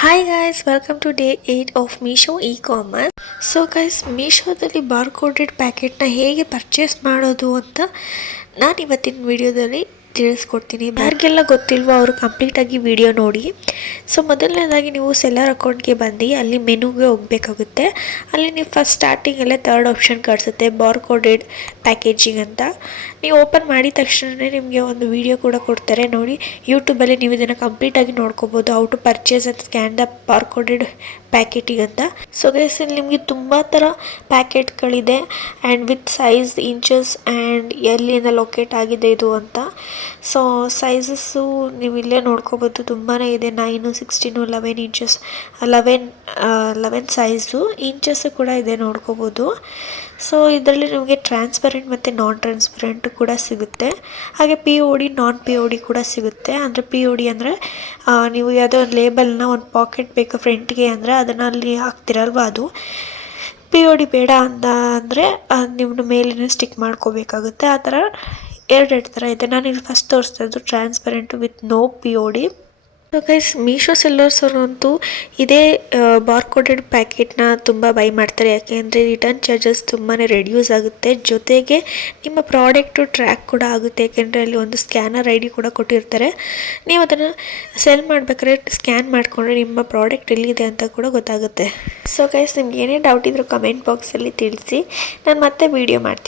Hi guys, welcome to day 8 of Meesho e-commerce. So guys, ಮೀಶೋದಲ್ಲಿ ಬಾರ್ಕೋಡೆಡ್ ಪ್ಯಾಕೆಟ್ನ ಹೇಗೆ purchase ಮಾಡೋದು ಅಂತ ನಾನು ಇವತ್ತಿನ ವಿಡಿಯೋದಲ್ಲಿ ತಿಳಿಸ್ಕೊಡ್ತೀನಿ. ಯಾರಿಗೆಲ್ಲ ಗೊತ್ತಿಲ್ವೋ ಅವರು ಕಂಪ್ಲೀಟಾಗಿ ವಿಡಿಯೋ ನೋಡಿ. ಸೊ ಮೊದಲನೇದಾಗಿ ನೀವು ಸೆಲ್ಲರ್ ಅಕೌಂಟ್ಗೆ ಬಂದು ಅಲ್ಲಿ ಮೆನುಗೆ ಹೋಗಬೇಕಾಗುತ್ತೆ. ಅಲ್ಲಿ ನೀವು ಫಸ್ಟ್ ಸ್ಟಾರ್ಟಿಂಗಲ್ಲೇ ಥರ್ಡ್ ಆಪ್ಷನ್ ಕಾಣಿಸುತ್ತೆ ಬಾರ್ಕೋಡೆಡ್ ಪ್ಯಾಕೇಜಿಂಗ್ ಅಂತ. ನೀವು ಓಪನ್ ಮಾಡಿದ ತಕ್ಷಣವೇ ನಿಮಗೆ ಒಂದು ವಿಡಿಯೋ ಕೂಡ ಕೊಡ್ತಾರೆ ನೋಡಿ. ಯೂಟ್ಯೂಬಲ್ಲಿ ನೀವು ಇದನ್ನು ಕಂಪ್ಲೀಟಾಗಿ ನೋಡ್ಕೋಬೋದು, how to purchase and scan the barcoded packeting ಅಂತ. ಸೊ ಗೈಸ್ ಇಲ್ಲಿ ನಿಮಗೆ ತುಂಬ ಥರ ಪ್ಯಾಕೆಟ್ಗಳಿದೆ and with size inches and ಎಲ್ಲಿಂದ ಲೊಕೇಟ್ ಆಗಿದೆ ಇದು ಅಂತ. ಸೊ ಸೈಜಸ್ಸು ನೀವು ಇಲ್ಲೇ ನೋಡ್ಕೋಬೋದು, ತುಂಬಾ ಇದೆ. 9, 16, 11 ಇಂಚಸ್, 11 ಸೈಜು ಇಂಚಸ್ಸು ಕೂಡ ಇದೆ ನೋಡ್ಕೋಬೋದು. ಸೊ ಇದರಲ್ಲಿ ನಿಮಗೆ ಟ್ರಾನ್ಸ್ಪರೆಂಟ್ ಮತ್ತು ನಾನ್ ಟ್ರಾನ್ಸ್ಪರೆಂಟು ಕೂಡ ಸಿಗುತ್ತೆ. ಹಾಗೆ POD ನಾನ್ POD ಕೂಡ ಸಿಗುತ್ತೆ. ಅಂದರೆ POD ಅಂದರೆ ನೀವು ಯಾವುದೋ ಒಂದು ಲೇಬಲ್ನ ಒಂದು ಪಾಕೆಟ್ ಬೇಕು ಫ್ರಂಟ್ಗೆ ಅಂದರೆ ಅದನ್ನು ಅಲ್ಲಿ ಹಾಕ್ತಿರಲ್ವ, ಅದು. POD ಬೇಡ ಅಂತ ಅಂದರೆ ನಿಮ್ಮ ಮೇಲಿನ ಸ್ಟಿಕ್ ಮಾಡ್ಕೋಬೇಕಾಗುತ್ತೆ. ಆ ಥರ ಎರಡೆರಡು ಥರ ಇದೆ. ನಾನು ಇಲ್ಲಿ ಫಸ್ಟ್ ತೋರಿಸ್ತಾ ಇದ್ದು transparent with no POD. So guys, Meesho sellers ಅವರಂತೂ ಇದೇ ಬಾರ್ಕೋಡೆಡ್ ಪ್ಯಾಕೆಟ್ನ ತುಂಬ ಬೈ ಮಾಡ್ತಾರೆ. ಯಾಕೆಂದರೆ ರಿಟರ್ನ್ ಚಾರ್ಜಸ್ ತುಂಬಾ ರೆಡ್ಯೂಸ್ ಆಗುತ್ತೆ, ಜೊತೆಗೆ ನಿಮ್ಮ ಪ್ರಾಡಕ್ಟು ಟ್ರ್ಯಾಕ್ ಕೂಡ ಆಗುತ್ತೆ. ಯಾಕೆಂದರೆ ಅಲ್ಲಿ ಒಂದು ಸ್ಕ್ಯಾನರ್ ID ಕೂಡ ಕೊಟ್ಟಿರ್ತಾರೆ. ನೀವು ಅದನ್ನು ಸೆಲ್ ಮಾಡಬೇಕಾದ್ರೆ ಸ್ಕ್ಯಾನ್ ಮಾಡಿಕೊಂಡ್ರೆ ನಿಮ್ಮ ಪ್ರಾಡಕ್ಟ್ ಎಲ್ಲಿದೆ ಅಂತ ಕೂಡ ಗೊತ್ತಾಗುತ್ತೆ. ಸೊ ಗೈಸ್, ನಿಮ್ಗೆ ಏನೇ ಡೌಟ್ ಇದ್ದರೂ ಕಮೆಂಟ್ ಬಾಕ್ಸಲ್ಲಿ ತಿಳಿಸಿ, ನಾನು ಮತ್ತೆ ವೀಡಿಯೋ ಮಾಡ್ತೀನಿ.